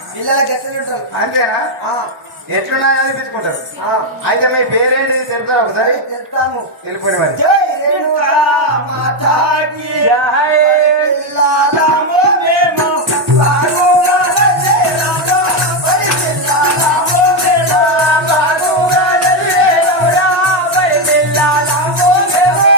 పిల్లలకి ఎట్లుంటారు అంతేనా? ఎట్లున్నాయో అనిపించుకుంటారు. అయితే మీ పేరేంటి తెలుపుతారా ఒకసారి? చెప్తాము. తెలిపోయి మరి. జై రేణుకా మాతాకి జై పిల్లాలము మేము బాగుగా చేరాము పరి పిల్లాలము మేము బాగుగా చేరామురా పరి పిల్లాలము మేము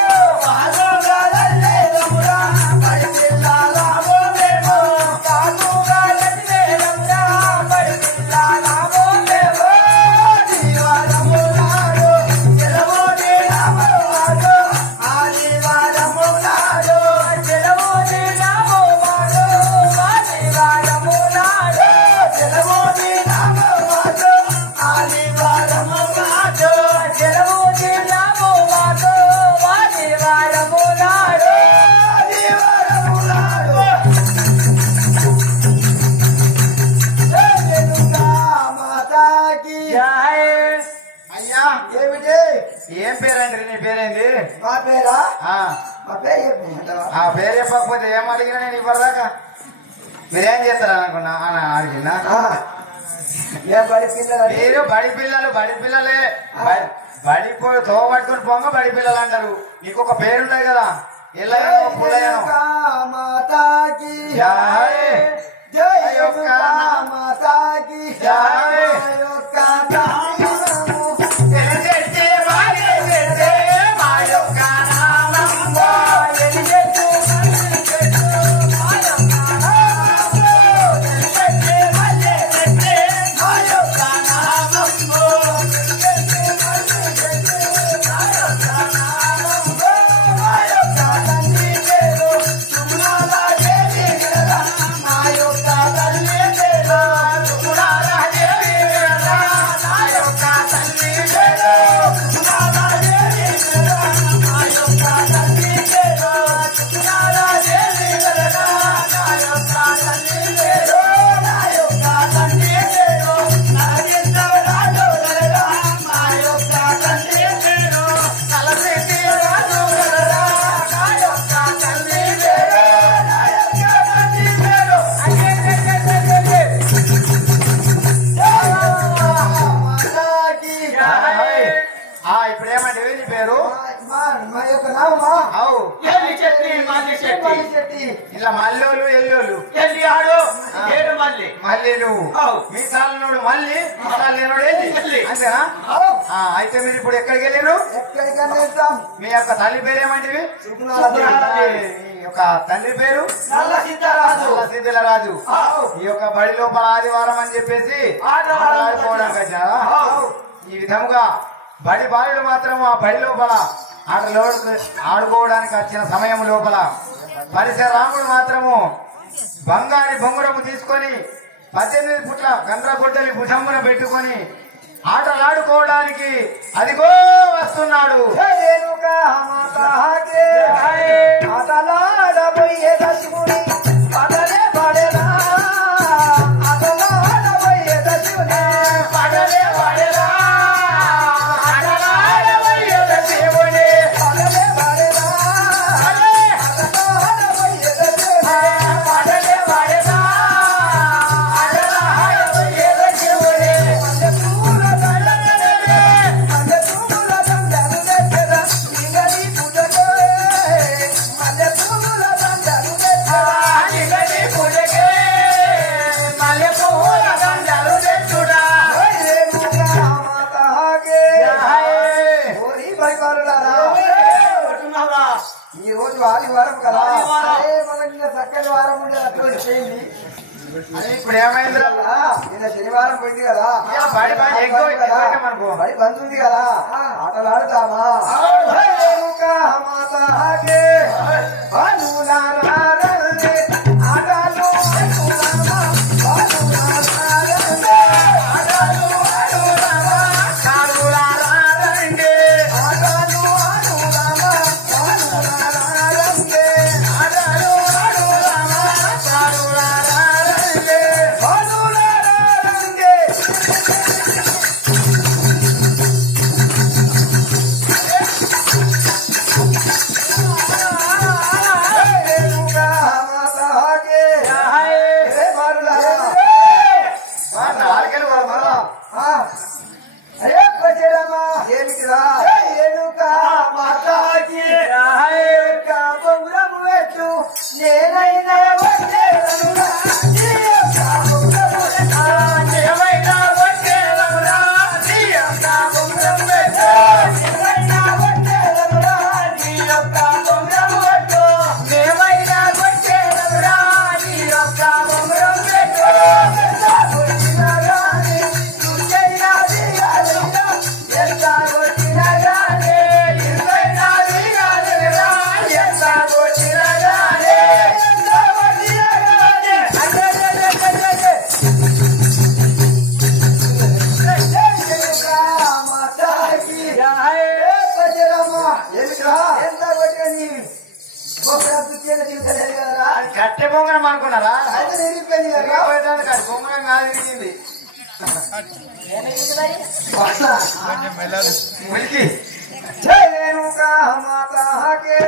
బాగుగా చేరామురా పరి పిల్లాలము మేము బాగుగా చేరామురా పరి పిల్లాలము మేము జీవనము నాడు జలము నీలము వాడు ఆదివారము నాడు జలము నీలము వాడు ఆదివారము నాడు జలము నీలము వాడు ఆదివారము నాడు జలము నీలము వాడు ఆదివారము నాడు ఆదివారము నాడు మాతాకి జై. అయ్యా ఏమిటి ఏం పేరండి? నీ పేరేంది? మా పేరా ఆ మా పేరు చెప్పంటావా ఆ పేరు చెప్పకపోతే ఏం అడిగినా నేను ఇవ్వదాకా మీరేం చేస్తారా అనుకున్నా అడిగినా. బడి పిల్లలు మీరు బడి పిల్లలే బడి తోబట్టుకుని పొంగ బడి పిల్లలు అంటారు. మీకు ఒక పేరుంటాయి కదా, ఎల్లయ్యో పుల్లయ్యో. మాతాకి జై. జై యొక్క మాతాకి జై యొక్క ఇప్పుడేమంటే నీ పేరు? మా యొక్క నామా అవు చెట్టి ఇలా మల్లోలు ఎల్లోలు మల్లీలు మీ సాలనోడు మళ్ళీ లేనోడు ఏంటి అంతేనా? అయితే మీరు ఇప్పుడు ఎక్కడికి వెళ్ళారు? ఎక్కడికన్నా వెళ్తాం. మీ యొక్క తల్లి పేరేమంటివి? మీ యొక్క తండ్రి పేరు నల్ల సిద్ధరాజు. సిద్ధుల రాజు. ఈ యొక్క బడి లోపల ఆదివారం అని చెప్పేసి ఆడుకోవడానికి వచ్చారా? ఈ విధముగా బడి బాలుడు మాత్రం ఆ బడి లోపల ఆడుకోవడానికి వచ్చిన సమయం లోపల పరిసరాముడు మాత్రము బంగారి బొంగురము తీసుకొని 18 పుట్ల గండ్ర గొడ్డలి భుజమున పెట్టుకొని ఆటలాడుకోవడానికి అదిగో వస్తున్నాడు. ఆటలాడబోయే దశముని పడలే పడేలా ఆటలాడబోయే దశముని పడలే పడేలా ఆటలాడబోయే దశముని పడలే పడేలా ఆటలాడబోయే దశముని పడలే పడేలా ఆటలాడబోయే దశముని మల్లెపూల దండలే మల్లెపూల దండలు తెచ్చరా నిగది పూజకే మల్లెపూల దండలు తెచ్చరా నిగది పూజకే మల్లెపూల దండలు తెచ్చురా రేణుకా మాతాకే ఓరి బైకారులారా ఈ రోజు ఆదివారం కదా, అదే మనకి చక్కని వారం ఉండే అట్లా పోయింది. ఇప్పుడు ఏమైందిరా? నిన్న శనివారం పోయింది కదా, బడి మనకు బడి బంద్ ఉంది కదా, ఆటలాడుతామా? రేణుకా మాతాకే బాలులారా రండి, ఆటలు ఆడుదామా, బాలులారా రండి, ఆటలు ఆడుదామా, బాలులారా రండి, ఆటలు ఆడుదామా, బాలులారా రండి, ఆటలు ఆడుదామా, బాలులారా రండి, బాలులారా రండి. రేణుకా బొంగరం అనుకున్నారా అయితే నిలిపోయింది కదా బొంగరం కాదు తిరిగింది ఉలికి రేణుకా మాతాకే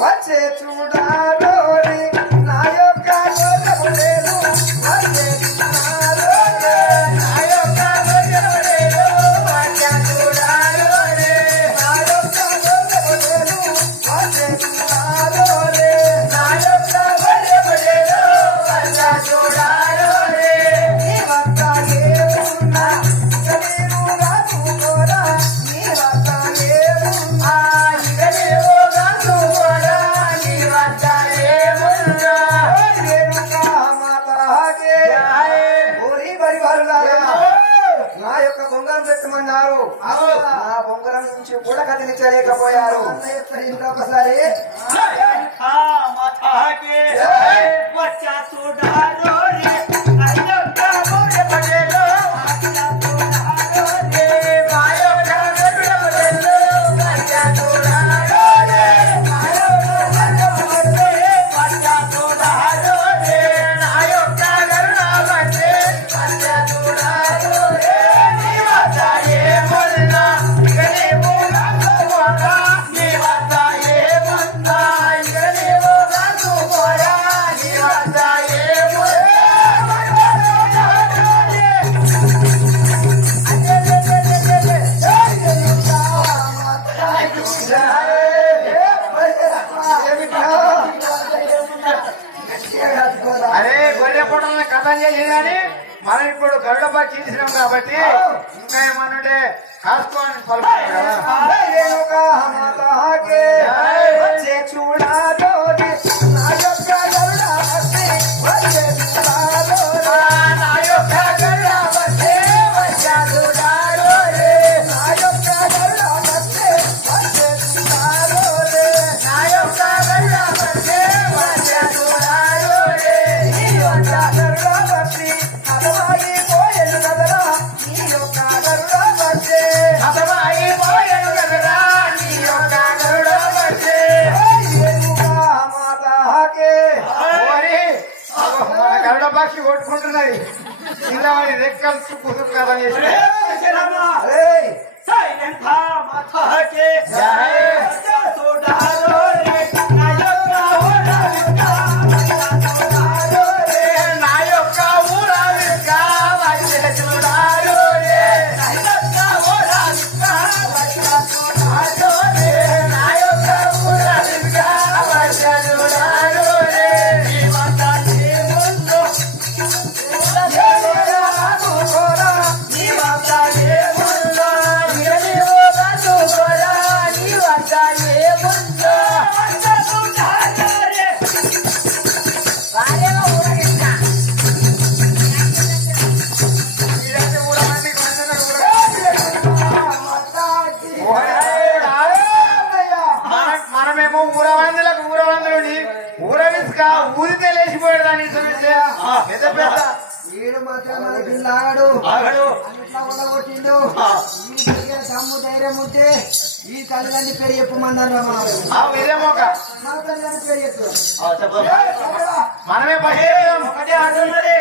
వచ్చే చూడాలోని నా యొక్క లోకములేను వచ్చే చూడాలోనే నా యొక్క లోకములేను వచ్చే చూడాలోనే నా యొక్క లోకములేను వచ్చే చూడాలోనే నా యొక్క లోకములేను వచ్చే చూడాలోనే నీ వద్ద ఏమున్నా నేను రాసుకోరా నీ వద్ద ఏమున్నా నేను రాసుకోరా నీ వద్ద ఏమున్నా రేణుకా మాతాకే ఓరి బరి బాలులారా నా యొక్క బొంగరం పెట్టమన్నారు నా బొంగరం నుంచి కూడా కదిలించలేకపోయారు ఇంకొకసారి అరే గొర్రె పొట్టలను కథం చేసి కానీ మనం ఇప్పుడు గరుడ పక్షి ఇచ్చినాం కాబట్టి ఇంకా ఏమన్నుంటే కాసుకోని పలుకుతాం కదా రేణుకా మాతాకే వచ్చే చూడాలోనే నా యొక్క గరుడ వచ్చే చూడాలోనే నా యొక్క గరుడ వచ్చే చూడాలోనే నా యొక్క గరుడ వచ్చే చూడాలోనే నా యొక్క గరుడ వచ్చే చూడాలోనే నీ యొక్క గరుడ వచ్చి హతమాగిపోయేను కదరా నీ యొక్క గరుడ వచ్చే హతమాగిపోయేను కదరా నీ యొక్క గరుడ వచ్చే రేణుకా మాతాకే మరి మన గరుడ పక్షి కొట్టుకుంటున్నది ఇలా మరి రెక్కలు కుదురు కథం చేసి నా యొక్క ఊరావిగా వచ్చే చూడాలోనే నా యొక్క ఊరావిగా వచ్చే చూడాలోనే నా యొక్క ఊరావిగా వచ్చే చూడాలోనే నీ వద్ద ఏముందో నీ వద్ద ఏముందో నీవు రాసుకోరా నీ వద్ద ఏముందో ఇలాంటి ఊరమంది మనమేమో ఊరవందులకు ఊరవందులని ఊరవిసుక ఊరితే లేచిపోయాడు దాన్ని చూపిస్తే పెద్ద పెద్ద ఈడు మాత్రం మనకి లాగడు ఆగడు. అన్నిట్లా ఉండగొట్టిండు ఈ దగ్గర దమ్ము ధైర్యం ఉంటే ఈ తల్లిదండ్రి పేరు చెప్పమన్నారు ఇదేమోక మా తల్లిదండ్రి పేరు చెప్పు మనమే పడే ఒకటే ఆడుతున్నది